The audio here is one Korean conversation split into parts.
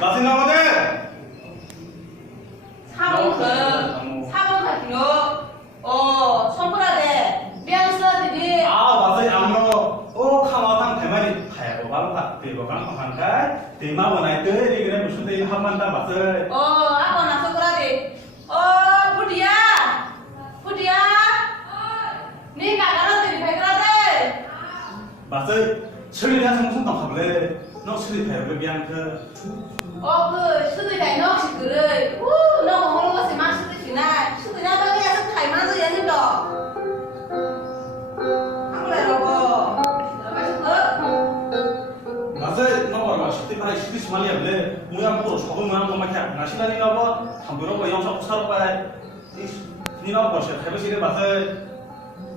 마신 나오네. 4번 같은 거. 손가락에 뺨싸들이. 마신 암로. 카마탕 대만이 가야고 방파 대보강 방파가 대마 원할 때 이거는 무슨 데 한만다 마신. 아거나 손가락에. 부디야. 네가 나한테 배그라대. 마신 처리야 성성당 가볼래. 너 처리 배우를 위한 그. 수도 대놓고 그래. 너 먹는 것이 맛있을 지나. 수도 나가게 해서 갈만서 얘는 거. 한 거라고. 마신 너 얼마 시대 바에 시대 시말이야 볼래. 뭐야 뭐 저거 뭐야 뭐 막해. 나시다니가 뭐 담보라고 영상 사러 봐. 니나 뭐셔 해보시래 마신.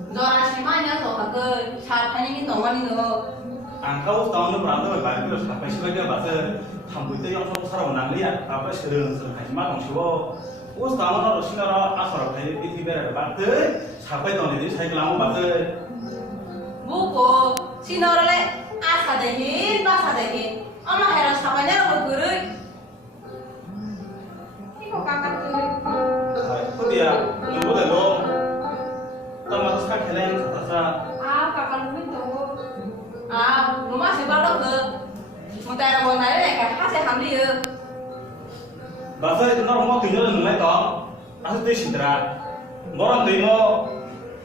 너랑 심하냐서 그 샤파님이 너만이 너. 안 타고 싸우는 브랜드를 말고 사파 시발게 마신. 담보 때 영상 사러 나리야. 아빠 싫은 하지마 동시고. 오 싸우는 신나라 아서라 배 비티베를 봤대. 사파에 떠내지 사이클하고 마신. 뭐고 신호를 아사대긴 바사대긴 엄마 해라 사바냐고 그래. 이거 깎았지. 어디야? 누구다 너? 떠나서 살켜낸 같아서. 누마 시발로 무대로 뭐 날래 하세 함리요. 마사 너 뭐 등여는 눈에 떠. 아주 대신들아. 너랑 너뭐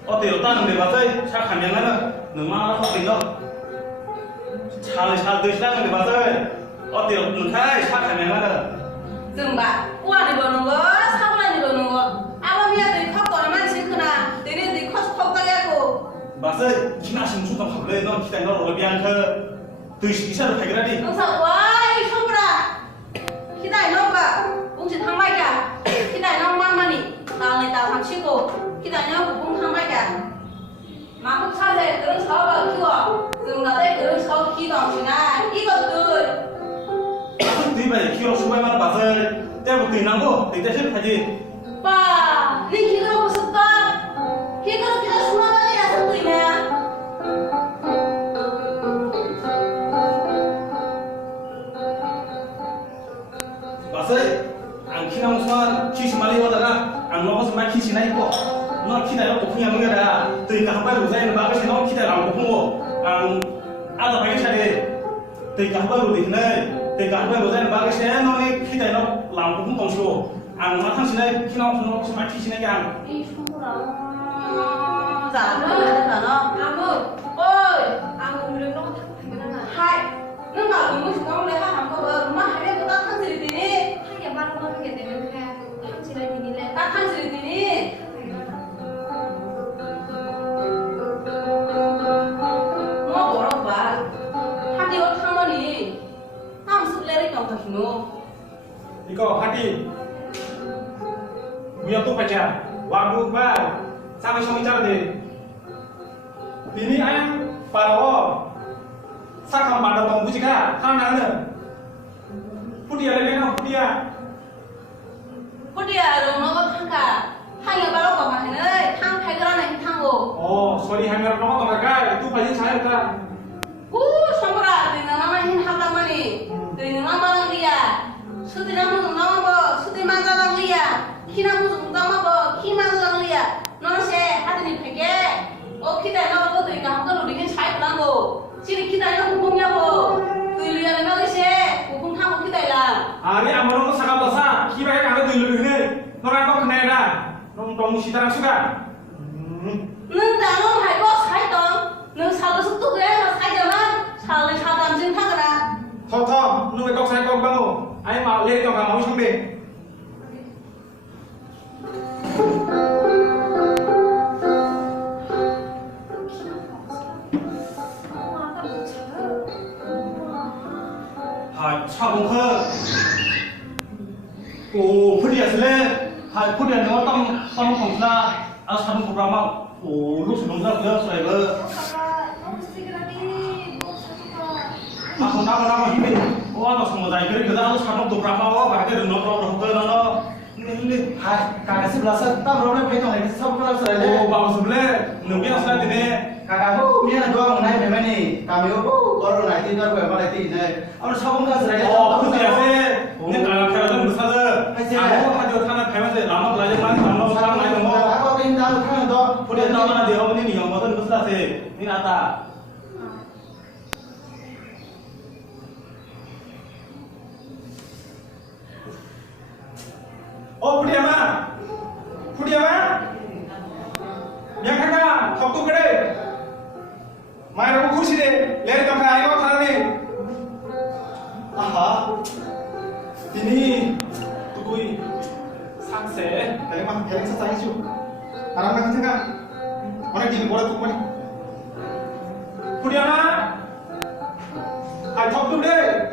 어때요? 따는데 마사 착하면은 너만 어때요? 잘 드시라는데 마사 어때요? 눈에 착하면은. 정말 우아리 보는 거 사고라니 보는 거 아버미야들이 컵거리만 지크나 너희들이 커서 컵가게고. 마사 기나신 중도 가볼래? 너 기다려 너를 위한 그 드시기샤를 발견하니. 영상 와이 손브라 기다려 놓봐. 웅신 항마이자 기다려 놓 망마니 나를 다 방치고 기다려 놓고 웅 항마이자 마법 차세 그런 사업을 키워 등나대 그런 사업 기동시나 이것들 뒤에 키워 수백만 맛을 때부터 있나고 되게 실패지. 빠, 네 기그러 보셨다? 기그러 기다 수만원이라 쓰고 있네. 맛을 안 키나면 소한 키시 말이 오다가 안 먹어서 말 키시나 있고 너 키다요 고풍이 안 먹어라. 그러니까 한 발로 우사에는 막으시 너 키다 안 고풍고 안 아다 발이 차례. 그러니까 한 발로 되네. 그러니까 한 발로 우사에는 막으시 너니 키다 너 랑고풍 동시고 안 마탕시나 키나면 너 혹시 말 키시나 게 이 손으로. 자, 그러잖아. 어이. 하이. 너가 음식 먹을래 하는 거 봐. 엄마 하려고 따뜻한 되니? 따뜻한 되니? 뭐 뭐라고 봐. 하디 옷 한번이 땀 쓸래리 경사시노. 이거 하디 무역 또 받자. 와구 봐. 상의 성이 자르데. 비니 안 바로 사람 말았던 무지가 하나는 뿌리야 레레나 뿌리야. 뿌리야 너가 탕가. 탕이 바로 거 마시네. 탕 팔그라네 탕고. 소리 하면 너가 떠나가 또 빨리 잘했다. 손보라 너희는 아마 힘 하다마니 너희는 아마랑 리야 수디랑 무슨 나와봐 수디만 자랑 리야 키랑 무슨 나와봐 키만 자랑 리야 너는 새 하더니 베개 기다려 나와봐 너희가 한번 우리는 잘 그란고 지리 기다려 공공냐고 너희는 나가 새 공공 타고 기다려. 아니 아무런 거 사가버사 기바에 가는 들르네. 너랑 거 그네라. 너 너무 시다랑 수가. 는 나는 할거 살던 는 사도 속도 그래 살자만 살을 사담 좀 하거라. 더 누가 꼭 살 건 방어. 아니 마 레리 거 가마우 상대. 차공科오 프리야슬레 하 프리야 너ต้องของซะเอาทำโปรแกรมมาโอ้ลูกสนุนซะเยอะใส่เบอร์มาคนน้ามาที่นี่โอ้ต้องสมุนไพรก็ได้ก็ได้เอาทำโปรแกรมมาว่าแบบก็เดินรถเราเดินเนาะนี่หายการสิบล้านตั้งรถได้ไปตรงไหนสักคนละใส่เลยโอ้บางสุดเลยหนึ่งเบี้ยสุดเลยทีนี้การก็มีอะไรบ้าง mani kami opo koron naik tinggal gue malah tinggal. Amun sabun kas raya. 그때야세 내 가라카라는 무사들 아무 하디오 타나 배면서 라마 라제 많이 남노 사람 많이 뭐 Aku tinggal kan do. 우리 나만 내 어머니 영어든 무사세 니 나다 부리야마 양카가 덕도 그래 마이라고 쿠시래 레리 깜카 아이고 타라니 아하 디니 누구이 상세 Dari mah dari sesai su. 바람 같은 생각 오늘 디니 뭐라 두 번이 부리야마 아 덕도 그래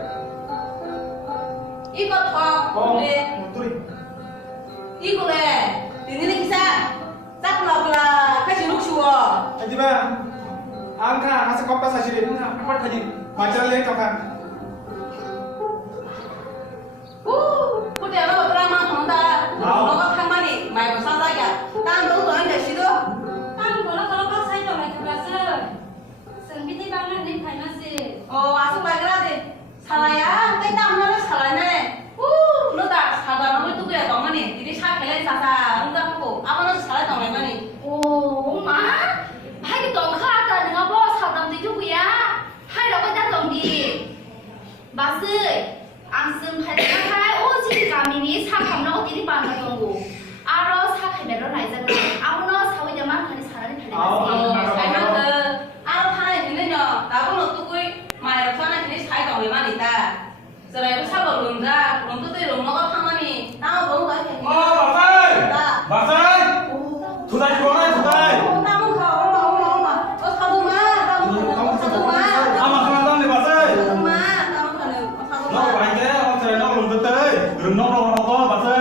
이거 더 그래 둘이 이거 그래 니네 기사 짝불라불라 같이 녹시워 하지마 angka hasil kopas hasil ini apa kaji majalah yang kapan 그때 너 드라마 본다 너가 칸만이 말고 사자야 딴 너도 안 되시도 Anh có nó có sai rồi này thật sơ. Sừng biết đi bao lần đi phải nó gì. 와서 말그라데 살아야 땡땀 하면 살아네 너다 살다 너무 누구야 너만이 니리 샤 켈레 사사 응답하고 아버는 살아 너만이 Ồ má. Hai cái tổng kha ta đừng có bỏ sao đâm tí chút ya. Hai đó có chắc tổng đi. Bà sư, anh sừng phải cái hai ô chỉ cả mini sao không nó tí đi bàn cái tổng ngủ. À đó sao phải để nó lại ra rồi. À nó sao bây giờ mang cái 살아 đi phải 살면 그 알아 하나 되는요 나보는 누구이 말에 하나 되는 사이가 왜만 있다 저래도 사고 롱자 롱도들 롱너가 칸만이 나만 먹는 거 이렇게 마사이 두 달이 뭐라 두 달. 나무 가 엄마 사도마 나무 사도마 아마 그만 담네 마사이. 사도마 나무 가는 너 사도마 많이 돼. 어째 너 그럼 그때 그럼 너 하고 마사이.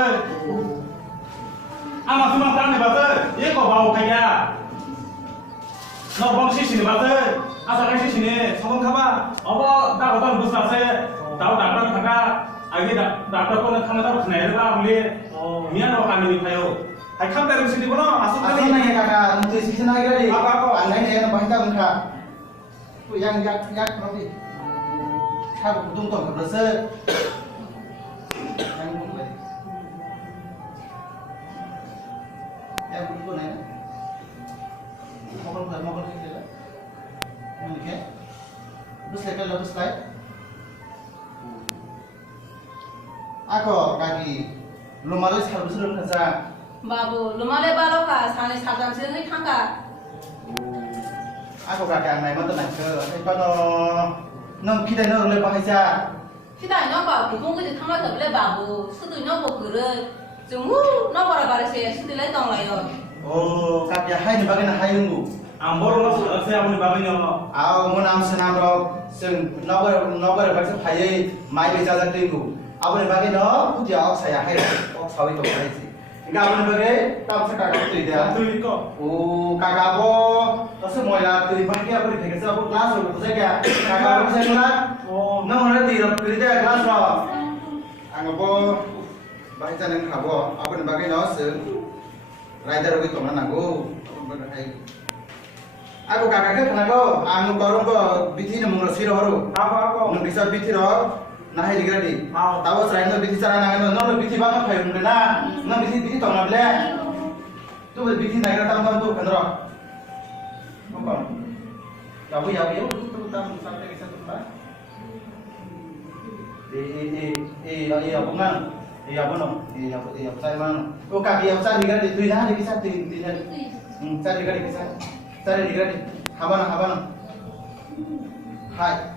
아마 그만 담네 마사이. 얘거 봐오 그냥. 너 뻥치시네 마사이. 아사가 시시네. 성공 가봐. 어버 나 어떤 무슨 마사이. 나도 나랑 가가. 아기 나도 거는 카나다로 가내라 우리. 미안하고 가는 거요. 아이 캄다름 시리구나. Asal 아속다니. nanya kakak untuk sisi lagi tadi. Apa? Andai nih yang bahasa muka. Tu yang yak nanti. Kau betul tuh berasa. Yang betul. Yang betul nih. Mau sih lah. Yang ni ke? Terus slide. Aku kaki. Belum malu sih harus belum kerja. 바보 루마레 바로카 산에 사장세는 칸가 Aku kakak này mà tôi làm cơ, hay có nó khi đây nó lên bao hay cha, 피다 녀바 비공구지 탕마서 블레 바보 수도 녀보 그릇 좀우 너버라 바르세 수들레 똥라요 các nhà hay như bao cái là hay hơn ngủ, 안 벌어서 어세 아무리 막으냐. muốn làm sinh làm rồi, sinh nó bây giờ phải sẽ hay mai bây giờ ra tiền ngủ, này bao cái nó cũng chỉ ốc xài hay, ốc xài đồ hay gì, này bao cái tao sẽ kakak tùy đấy, tùy có. kakak bo, nó sẽ ngồi là tùy bao cái phải cái sao class rồi, tôi sẽ kìa, kakak bo sẽ class, nó nói tùy rồi tùy đấy class rồi, anh bo, bao cái nên khảo bo, này bao cái nó sẽ rider rồi cái tổng là nago, hay. Aku kakak kan kenapa? Anu korong ko bithi na mungro siro haru. Apa? Nung bisa bithi ro, nahe digradi. Au. Tahu selain itu bithi cara nangan, no bithi banget kayu mungkin na, no bithi tong nable. Tu bithi naik tam tu kan ro. Apa? Yabu tu tam sampai kisah tu lah. Apa ngan? Apa no? Apa saya mana? Oh kaki apa saya digradi? Tu dah dikisah tu saya digradi kisah. Cari digradi, habana. Hai.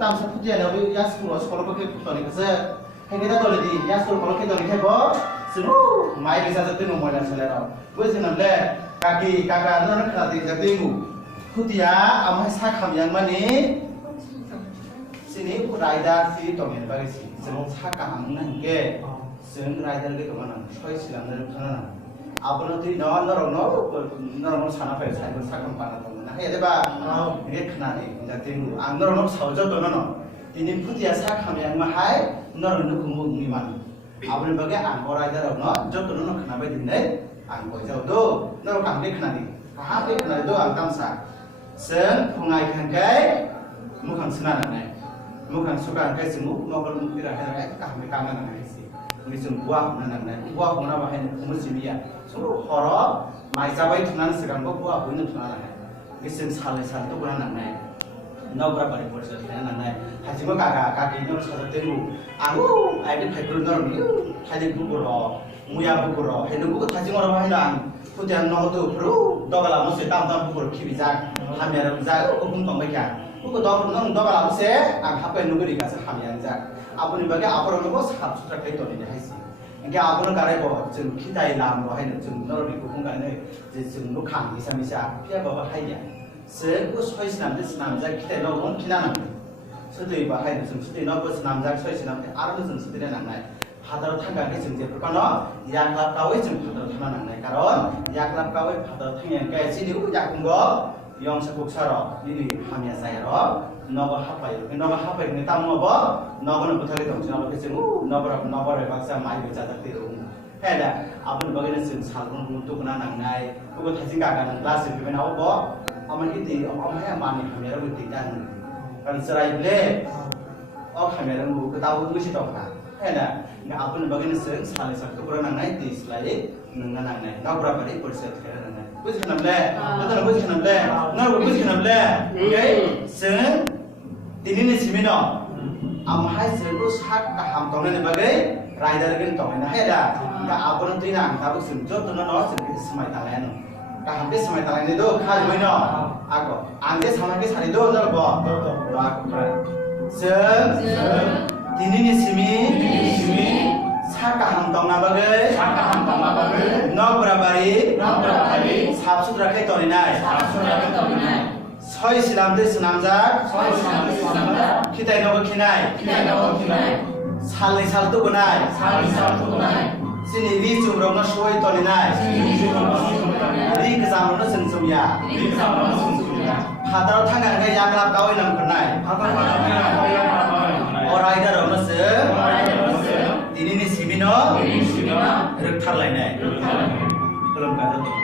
Tam satu dia nabi ya sekolah pakai putoni kese. Hai kita tu lagi ya sekolah kalau kita ni hebo, seru. Mai bisa satu nomor dan selera. Gue sih namle kaki kakak nona kerati jatimu. Kutia amai sak ham yang mani. Sini rider si tongin bagi si. Senu sak ham nangke. Sen rider ke kemana? Kau silam dari sana. Apa nanti no sana file saya bersakam panah tu, nah ya deba, ini kena ni, jadi no sahaja tu no, ini pun dia sakam yang mahal, no kumbu ngiman, apa ni bagi angkor aja no, jauh tu no kena bayi ni, angkor jauh tu, no kami kena ni, kahap kena itu angkam sak, जों फुङाय खांखाय मुखां सोना नांनाय मुखां सुगा खांखाय जों नखल मुखिरा खांखाय गाहामै कांना नांनाय जों बुवा हमना नांनाय बुवा हमना बाहायनो खुमु सिबिया सरो हर माइ जाबाय थुनानै सिगांबो बुवा बयनो थुना नांनाय जों साले साले गना नांनाय नगरा बारि परसे थाया नांनाय हाजिबो गागा गागि न साजते रु आगु आइदि फाइब्रु नरमि थाजि गुगुर मुया गुगुर हेनुगु थाजि मरा बाहायना खुदिया नगदु फ्रु दगला मुसे ताम ताम गुगुर खिबिजा हामियार जा गुबुन तंबाय क्या गुगु दगला दगला मुसे आं हापे नुगुरि गासे हामियार जा आबुनि बागे आबरनगो साफ सुथरा खाय तनि हायसि इंगे आबुनो गारायबो जों खिदाय लाम बाहायनो जों नरमि गुबुन गाने जे जों नु खां मिसा मिसा फिया बाबा हायया जों सय सिनामदे सिनामजा खिदाय नगन खिना नांगौ सुदै बाहायनो जों सुदै नगो सिनामजा सय सिनामदे आरो जों सुदै नांनाय हादाराव थांगाखै जों जेफोरखौनो याग्लाब गावै जों हादाराव थांना नांनाय कारन याग्लाब गावै हादाराव थांनायखाय सिनिउ याकुंगो यंसा कुक्सार निनि हामिया जायर नग हापाय तामबो नगन बुथारि दंसिन नगो जों नगर बाक्सा माइ बेजा जातिरो हेदा आबुन बगैनो जों सालगुन मुतुगना नांनाय गुबुन थाजिं गागा नों ग्लास बिबेनावबो aman iti amaya mani kamera buti kan kan serai ble oh kamera bu ketahu tu si tokna hena nggak apun bagian seng sekali satu kurang nangai di selai nengah nangai nggak berapa di persen kira nangai bus kenam ble betul bus kenam ble nggak bus kenam ble oke seng ini nih simino amahai seng tu sak kaham tongnya nih bagai rider kan tongnya heda nggak apun tu inang tapi seng jod tu nol seng itu semai tangan hampir semai tangan itu khal boino aku angge sama ke sari do nol bo aku seng dini ni simi saka hamtong na bagai nok berabari sab sutra ke torinai soy silam de senamjak kita ino kinai sali sal tu gunai sini ri sumrong na soy torinai ri kesam na sensumya hatar tangga ke yaklap kawin nam kenai orang itu orang se ini nih simino rektar lainnya belum kata tuh